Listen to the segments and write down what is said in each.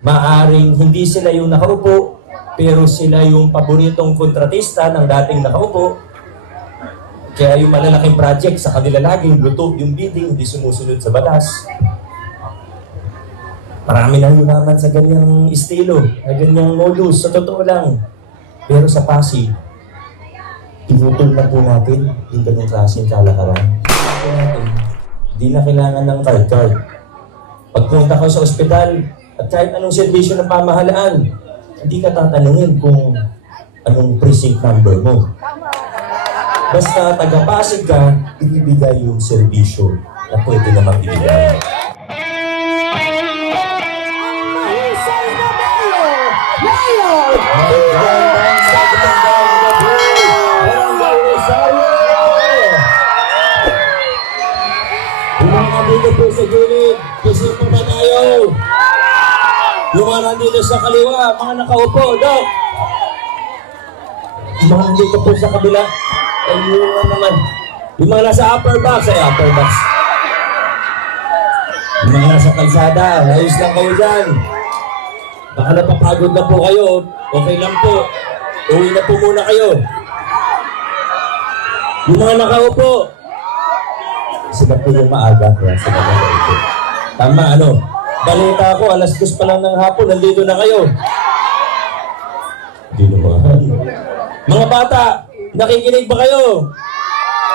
maaring hindi sila yung nakaupo, pero sila yung paboritong kontratista ng dating nakaupo. Kaya yung malalaking project sa kanila laging luto yung bidding, hindi sumusunod sa batas. Marami nang yumaman sa ganyang estilo, na ganyang modus, sa totoo lang. Pero sa Pasig, tinutol na po natin yung ganung klaseng kalakaran. Sabi natin, Di na kailangan ng card-card. Pagpunta ka sa ospital, at kahit anong serbisyo ng pamahalaan, hindi ka tatanungin kung anong precinct number mo. Basta taga-Pasig ka, ibibigay yung serbisyo na pwede namang ibigay. Na mayor! Mayor! Yung mga nandito sa kaliwa, mga nakaupo, Dok! Yung mga nandito po sa kabila, ayun naman. Yung mga nasa upper box, ay upper box. Yung mga nasa kalsada, ayos lang kayo dyan. Baka napapagod na po kayo, okay lang po. Uwi na po muna kayo. Yung mga nakaupo, sila po yung maaga, kaya sila nakaupo. Tama, ano? Balita ko, alas dos pa lang ng hapon, nandito na kayo. Hindi naman. Mga bata, nakikinig ba kayo?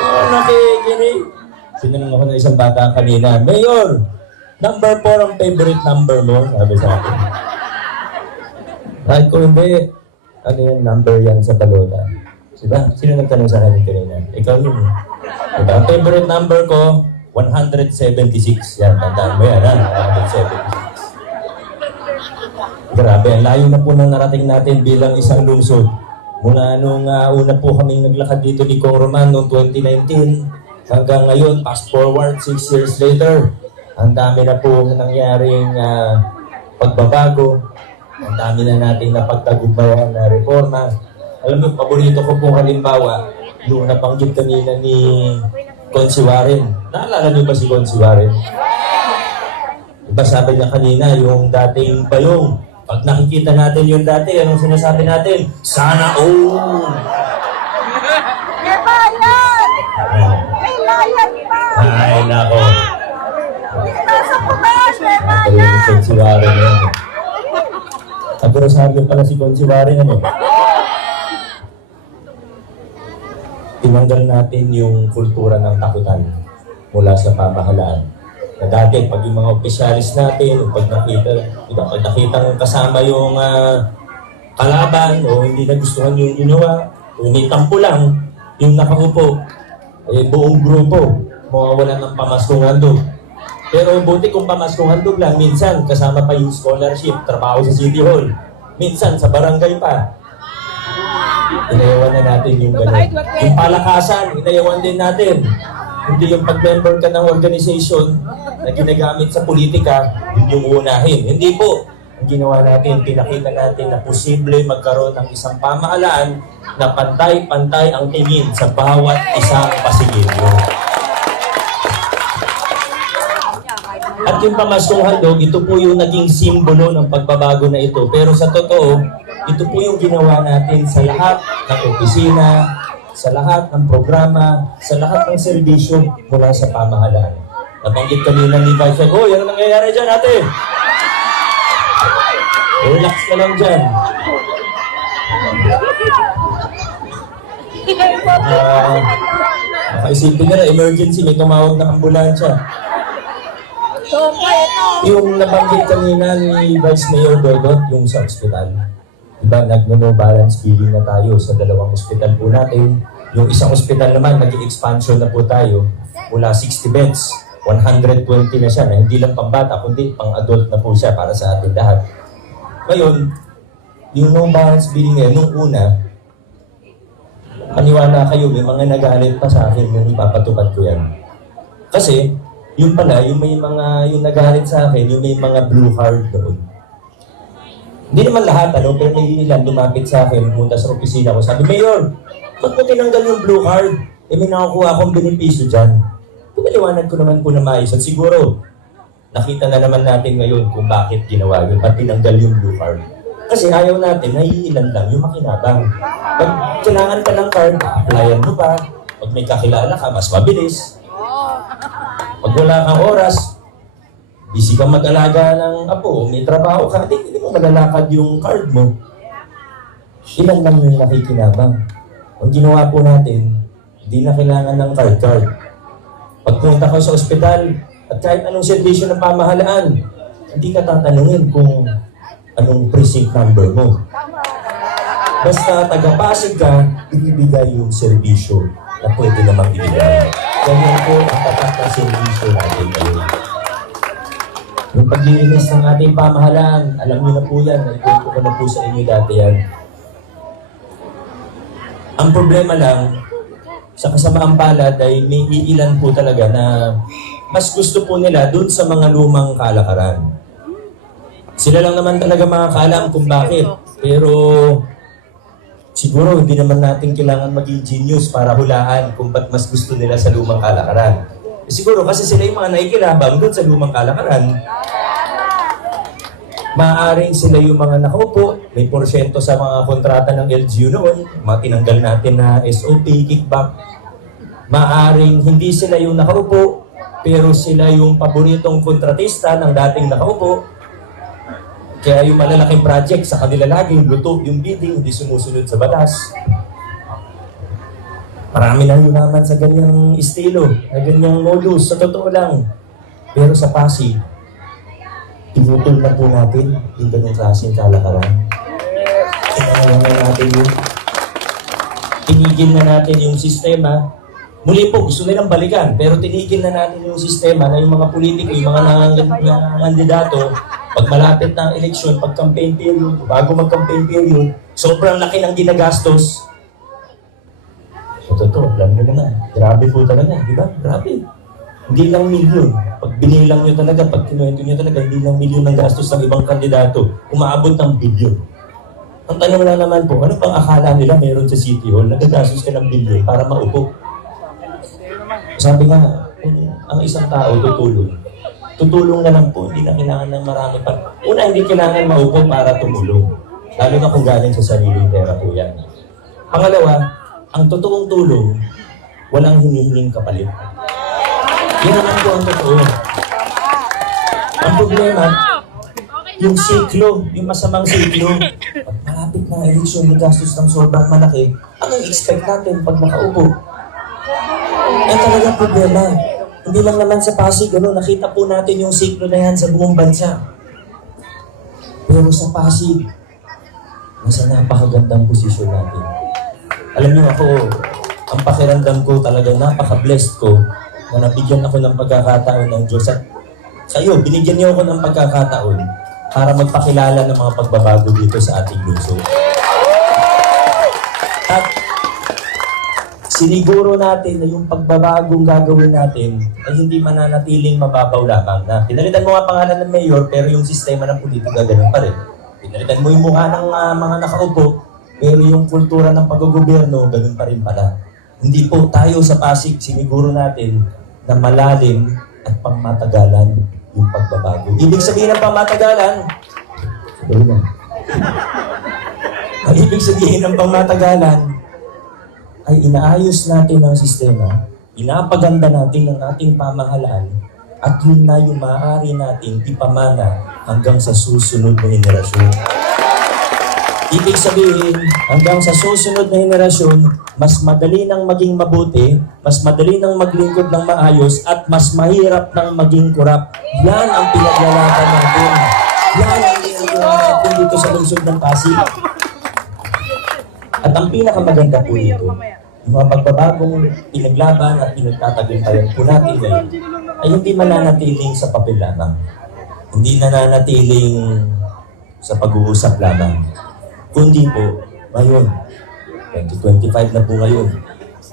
Oo, nakikinig. Sinanong ako ng isang bata kanina, Mayor, number 4 ang favorite number mo, sabi sa akin. Kahit ko hindi, ano yan, number yan sa balota. Diba? Sino nagtanong sa akin kanina? Ikaw yun. Diba? Ang favorite number ko, 176. Yan, tandaan mo yan, ha? 176. Grabe, ang layo na po nang narating natin bilang isang lungsod. Mula nung ah, una po kaming naglakad dito ni Kong noong 2019 hanggang ngayon, fast forward 6 years later, ang dami na po nangyaring ah, pagbabago, ang dami na nating napagtagumpayan na reforma. Alam mo, paborito ko po halimbawa, yung nabanggit kanina ni Consi Warren. Naalala niyo ba si Consi Warren? Diba sabi niya kanina, yung dating bayong, pag nakikita natin yung dati, anong sinasabi natin? Sana all! May bayan! May bayan pa! Ay, nako. Nasa pumas, may Ako yung bayan! Consi Warren yun. Agrosaryo pala si Consi Warren, ano? Tinanggal natin yung kultura ng takutan mula sa pamahalaan. Na dati, pag yung mga opisyalis natin, pag nakita, diba, pag nakita kasama yung ah, kalaban o hindi nagustuhan yung ginawa, o may tampo lang, yung nakaupo, eh, buong grupo, mawawala ng pamaskong handog. Pero buti kung pamaskong handog lang, minsan kasama pa yung scholarship, trabaho sa City Hall, minsan sa barangay pa. Inayawan na natin yung gano'n. Yung palakasan, inayawan din natin. Hindi yung pag-member ka ng organization na ginagamit sa politika, yun yung unahin. Hindi po. Ang ginawa natin, pinakita natin na posible magkaroon ng isang pamahalaan na pantay-pantay ang tingin sa bawat isang pasigilyo. At yung pamaskong handog, ito po yung naging simbolo ng pagbabago na ito. Pero sa totoo, ito po yung ginawa natin sa lahat ng opisina, sa lahat ng programa, sa lahat ng serbisyo mula sa pamahalaan. Nabanggit kanina ni Vice Chair, oh, yan ang nangyayari dyan, ate. Relax ka lang dyan. Ah, Nakaisipin nila, emergency, may tumawag na ambulansya. Yung nabanggit kanina ni Vice Mayor Dodot, yung sa ospital. Diba, nagno balance billing na tayo sa dalawang ospital po natin. Yung isang ospital naman, nag-expansion na po tayo mula 60 beds. 120 na siya, na hindi lang pang bata, kundi pang adult na po siya para sa atin lahat. Ngayon, yung no balance billing ngayon, nung una, paniwala kayo, may mga nagalit pa sa akin nung ipapatupad ko yan. Kasi, yung pala, yung may mga, yung nagalit sa akin, yung may mga blue card doon. Hindi naman lahat, ano, pero may ilan lumapit sa akin, pumunta sa opisina ko, sabi, Mayor, ba't mo tinanggal yung blue card? Eh, may nakakuha akong benepisyo dyan. Pinaliwanag ko naman po na maayos. At siguro, nakita na naman natin ngayon kung bakit ginawa yun at tinanggal yung blue card. Kasi ayaw natin, naiilan lang yung makinabang. Pag kailangan ka ng card, applyan mo pa. Pag may kakilala ka, mas mabilis. Pag wala kang oras, busy kang mag-alaga ng apo, may trabaho ka, di, di mo malalakad yung card mo. Ilan lang yung nakikinabang. Ang ginawa po natin, hindi na kailangan ng card-card. Pagpunta ka sa ospital, at kahit anong servisyo ng pamahalaan, hindi ka tatanungin kung anong precinct number mo. Basta taga-Pasig ka, ibibigay yung serbisyo na pwede namang ibigay. Ganyan po ang tapat na serbisyo natin ngayon. Yung paglilinis ng ating pamahalaan, alam niyo na po yan, naikwento ko na po sa inyo dati yan. Ang problema lang, sa kasamaang palad ay may iilan po talaga na mas gusto po nila dun sa mga lumang kalakaran. Sila lang naman talaga makakaalam kung bakit. Pero siguro hindi naman natin kailangan maging genius para hulaan kung ba't mas gusto nila sa lumang kalakaran. Siguro kasi sila yung mga naikilabang dun sa lumang kalakaran. Maaaring sila yung mga nakaupo, may porsyento sa mga kontrata ng LGU noon, mga tinanggal natin na SOP, kickback. Maaaring hindi sila yung nakaupo, pero sila yung paboritong kontratista ng dating nakaupo. Kaya yung malalaking project sa kanila laging luto yung bidding, hindi sumusunod sa batas. Marami nang yumaman sa ganyang estilo, sa ganyang modus, sa totoo lang. Pero sa Pasig, tinutol na po natin yung ganong klaseng kalakaran. Tinanong na natin yun. Tinigil na natin yung sistema. Muli po, gusto nilang balikan, pero tinigil na natin yung sistema na yung mga politiko, yung mga nangang- nangandidato, pag malapit na ang eleksyon, pag campaign period, bago mag-campaign period, sobrang laki ng ginagastos. Totoo, alam nyo naman, grabe po talaga, di ba? Grabe. Hindi lang milyon. Pag binilang nyo talaga, pag kinuwento nyo talaga, hindi lang milyon ng gastos ng ibang kandidato. Umaabot ng bilyon. Ang tanong lang naman po, ano pang akala nila meron sa City Hall? Nagagastos ka ng bilyon para maupo. Sabi nga, ang isang tao tutulong, tutulong na lang po, hindi na kailangan ng marami pa. Una, hindi kailangan maupo para tumulong. Lalo na kung galing sa sariling pera po yan. Pangalawa, ang totoong tulong, walang hinihinging kapalit. Yan naman po ang totoo. Ang problema, yung siklo, yung masamang siklo. Pag malapit na eleksyon, may gastos ng sobrang malaki, ano expect natin pag nakaupo? Yan talaga problema. Hindi lang naman sa Pasig, ano, nakita po natin yung siklo na yan sa buong bansa. Pero sa Pasig, nasa napakagandang posisyon natin. Alam niyo ako, ang pakiramdam ko talagang napaka-blessed ko na nabigyan ako ng pagkakataon ng Diyos. At sa iyo, binigyan niyo ako ng pagkakataon para magpakilala ng mga pagbabago dito sa ating lungsod. At siniguro natin na yung pagbabagong gagawin natin ay hindi mananatiling mababaw lamang na pinalitan mo nga pangalan ng mayor pero yung sistema ng politika ganun pa rin. Pinalitan mo yung mukha ng ah, mga nakaupo pero yung kultura ng pag-gobyerno ganun pa rin pala. Hindi po tayo sa Pasig siniguro natin na malalim at pangmatagalan yung pagbabago. Ibig sabihin ng pangmatagalan. Ang ibig sabihin ng pangmatagalan, ay inaayos natin ang sistema, inapaganda natin ang ating pamahalaan, at yun na yung maaari natin ipamana hanggang sa susunod na henerasyon. Ibig sabihin, hanggang sa susunod na henerasyon, mas madali nang maging mabuti, mas madali nang maglingkod ng maayos, at mas mahirap nang maging kurap. Yan ang pinaglalaban natin. Yan ang ginagawa natin dito sa lungsod ng Pasig. At ang pinakamaganda po dito, yung mga pagbabagong pinaglaban at pinagtatagumpayan po natin ngayon, ay hindi mananatiling sa papel lamang. Hindi nananatiling sa pag-uusap lamang. Kundi po, ngayon, 2025 na po ngayon,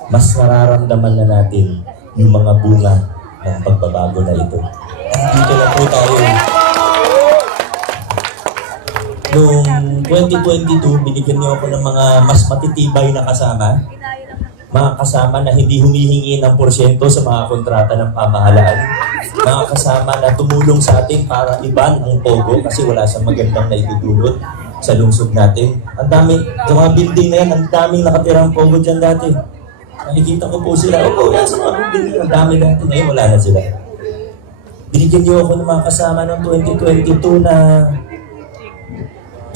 mas nararamdaman na natin yung mga bunga ng pagbabago na ito. Nandito na po tayo. Noong 2022, binigyan niyo ako ng mga mas matitibay na kasama. Mga kasama na hindi humihingi ng porsyento sa mga kontrata ng pamahalaan. mga kasama na tumulong sa atin para iban ang Pogo kasi wala siyang magandang naidudulot sa lungsod natin. Ang dami, sa mga building na yan, ang daming nakatirang Pogo dyan dati. Nakikita ko po sila, opo, yan sa mga building na ang dami dati. Ngayon wala na sila. Binigyan niyo ako ng mga kasama ng 2022 na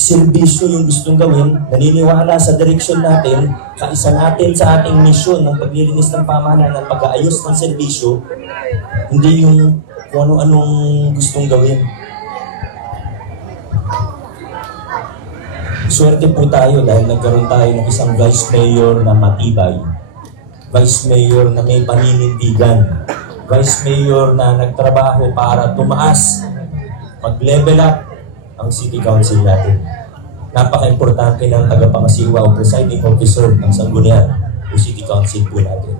serbisyo yung gustong gawin, naniniwala sa direksyon natin, kaisa natin sa ating misyon ng paglilinis ng pamahalaan at pag-aayos ng serbisyo, hindi yung kung ano-anong gustong gawin. Swerte po tayo dahil nagkaroon tayo ng isang vice mayor na matibay. Vice mayor na may paninindigan. Vice mayor na nagtrabaho para tumaas, mag-level up ang city council natin. Napaka-importante ng tagapangasiwa o presiding officer ng Sangguniang o city council po natin.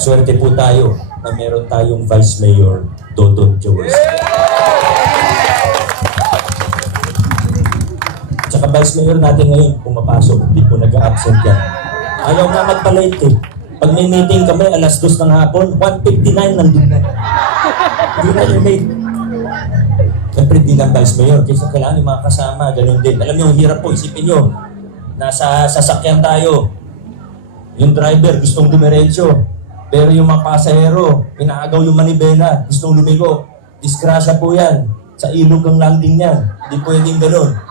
Swerte po tayo na meron tayong vice mayor, Dodon Jaworski. Vice mayor natin ngayon, pumapasok, hindi po nag-absent yan. Ayaw nga magpa-late eh. Pag may meeting kami, alas 2 ng hapon, 1.59 nandun na. Hindi na yung late. Siyempre, di lang vice mayor. Kaysa kailangan yung mga kasama, ganun din. Alam niyo, hirap po, isipin niyo. Nasa sasakyan tayo. Yung driver, gustong dumiretso. Pero yung mga pasahero, inaagaw yung manibela, gustong lumigo. Disgrasya po yan. Sa ilog ang landing niyan. Hindi pwedeng ganun.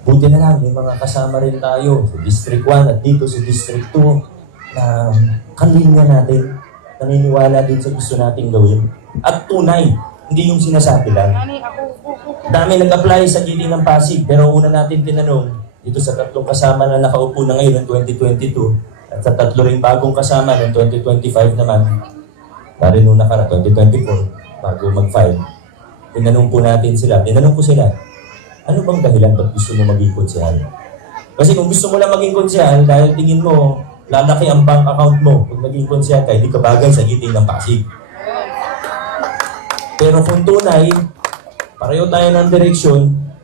Buti na lang, may mga kasama rin tayo sa District 1 at dito sa District 2 na kalinya natin, naniniwala din sa gusto nating gawin. At tunay, hindi yung sinasabi lang. Dami nag-apply sa GD ng Pasig, pero una natin tinanong, dito sa tatlong kasama na nakaupo na ngayon ng 2022, at sa tatlo ring bagong kasama ng 2025 naman, pare nung nakara, 2024, bago mag-file, tinanong po natin sila, tinanong ko sila, ano bang dahilan ba't gusto mo maging konsyal? Kasi kung gusto mo lang maging konsyal, dahil tingin mo, lalaki ang bank account mo, pag naging konsyal ka, hindi ka bagay sa giting ng Pasig. Pero kung tunay, pareho tayo ng direksyon,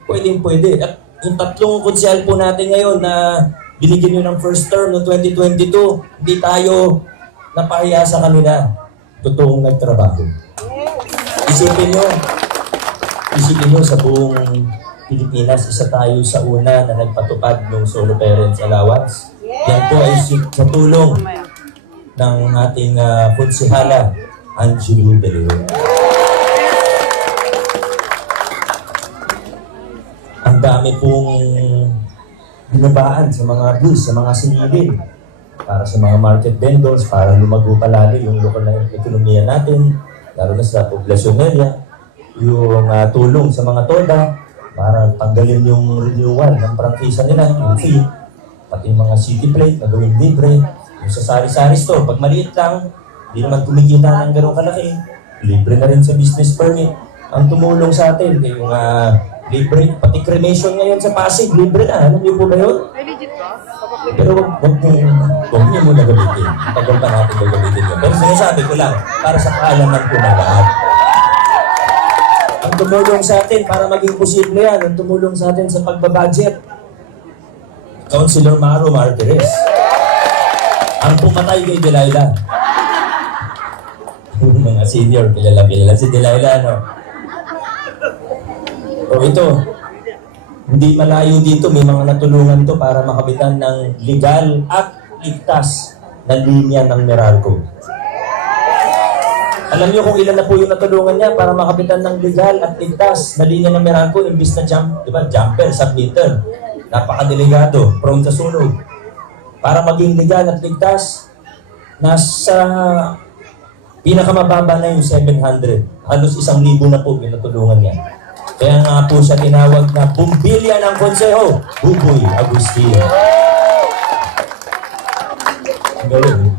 pwedeng pwede. At yung tatlong konsyal po natin ngayon na binigyan nyo ng first term no 2022, hindi tayo napahiya sa kanila. Totoong nagtrabaho. Isipin nyo, isipin nyo sa buong Pilipinas, isa tayo sa una na nagpatupad ng solo parents allowance. Yan po ay sa tulong ng ating uh, konsihala, Angelo De Leon. Ang dami pong binabaan sa mga bus, sa mga sinilin, para sa mga market vendors, para lumago palalo yung lokal na ekonomiya natin, lalo na sa poblasyon area, yung ah, tulong sa mga toda, para tanggalin yung renewal ng prangkisa nila, yung fee, pati yung mga city plate na gawing libre, yung sa sari-sari store, pag maliit lang, hindi naman kumikita ng ganun kalaki, libre na rin sa business permit. Ang tumulong sa atin, yung ah, libre, pati cremation ngayon sa Pasig, libre na. Alam niyo po ba yun? Pero wag, wag, niyo- wag niyo muna gamitin. Tagal pa natin gagamitin yun. Pero sinasabi ko lang, para sa kaalaman ko na lahat. Tumulong sa atin para maging posible yan, ang tumulong sa atin sa pagbabudget. Councilor Maro Martires. Ang pumatay kay Delilah. Yung mga senior, kilala kilala si Delilah, no? O ito, hindi malayo dito, may mga natulungan to para makabitan ng legal at ligtas na linya ng Meralco. Alam niyo kung ilan na po yung natulungan niya para makapitan ng legal at ligtas na linya ng Meralco imbis na jump, di ba, jumper, submitter. Napakadelikado, prone sa sunog. Para maging legal at ligtas, nasa pinakamababa na yung 700. Halos isang libo na po pinatulungan niya. Kaya nga po siya tinawag na bumbilya ng konseho, Buboy Agustin. Ang galing. eh.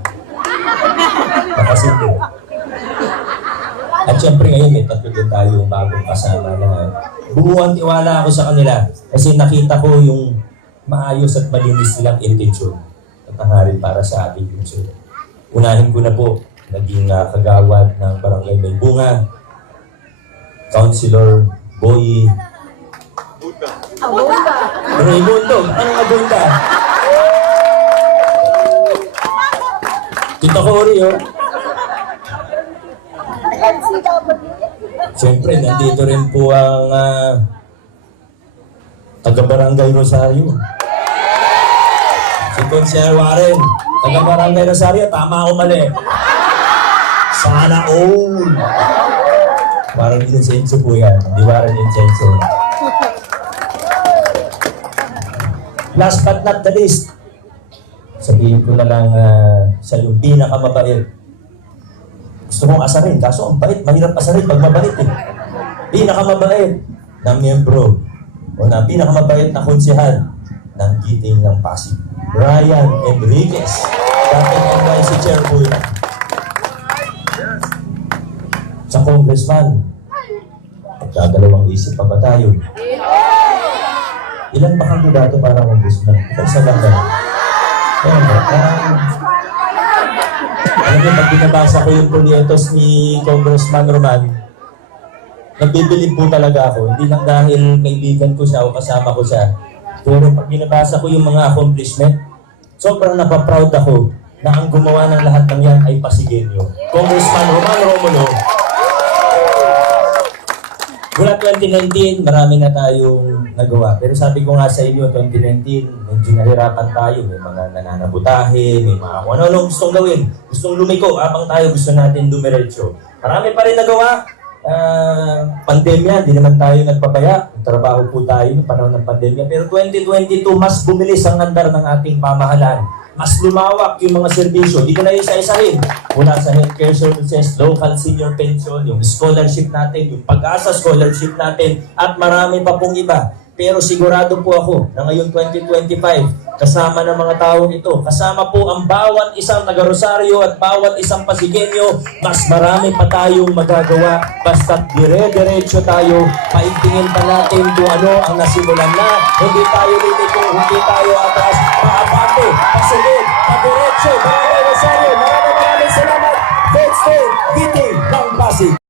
Nakasimple. At syempre ngayon may tatlo din tayong bagong kasama na bumuang tiwala ako sa kanila kasi nakita ko yung maayos at malinis nilang intensyon at hangarin para sa ating lungsod. Unahin ko na po, naging uh, kagawad ng Barangay May Bunga, Councilor Boy Raimundo. Anong abunda? Tito Cory, oh. Siyempre, nandito rin po ang ah, taga-barangay Rosario. Si Consiel Warren, taga-barangay Rosario, tama o mali? Sana all! Warren Vincenzo po yan, di Warren Vincenzo. Last but not the least, sabihin ko na lang ah, sa yung pinakamabait. Gusto kong asarin, kaso ang bait, mahirap asarin pag mabait eh. Pinakamabait na miyembro o na pinakamabait na konsehal ng giting ng Pasig. Ryan Enriquez. Dating ang vice chair yun. Sa congressman, magdadalawang isip pa ba tayo? Ilan ba kandidato para congressman? Ilan sa ganda? Ayan ba? Alam niyo, pag binabasa ko yung polyetos ni Congressman Roman, nagbibilib po talaga ako. Hindi lang dahil kaibigan ko siya o kasama ko siya. Pero pag binabasa ko yung mga accomplishment, sobrang napaproud ako na ang gumawa ng lahat ng yan ay Pasigenyo. Congressman Roman Romulo, Mula 2019, marami na tayong nagawa. Pero sabi ko nga sa inyo, 2019, medyo nahirapan tayo. May mga nananabutahe, may mga kung ano-ano gustong gawin. Gustong lumiko, habang tayo gusto natin dumiretso. Marami pa rin nagawa. Ah, pandemya, di naman tayo nagpabaya. Trabaho po tayo ng panahon ng pandemya. Pero 2022, mas bumilis ang andar ng ating pamahalaan. Mas lumawak yung mga serbisyo. Di ko na isa-isahin. Mula sa healthcare services, local senior pension, yung scholarship natin, yung pag-asa scholarship natin, at marami pa pong iba. Pero sigurado po ako na ngayon 2025, kasama ng mga taong ito. Kasama po ang bawat isang taga-rosaryo at bawat isang pasigenyo. Mas marami pa tayong magagawa. Basta't dire-diretso tayo. Paigtingin pa natin kung ano ang nasimulan na. Hindi tayo limito, hindi tayo atas. Paabante, pasunod, padiretso. Barangay Rosario, maraming maraming salamat. First day, meeting ng Pasig.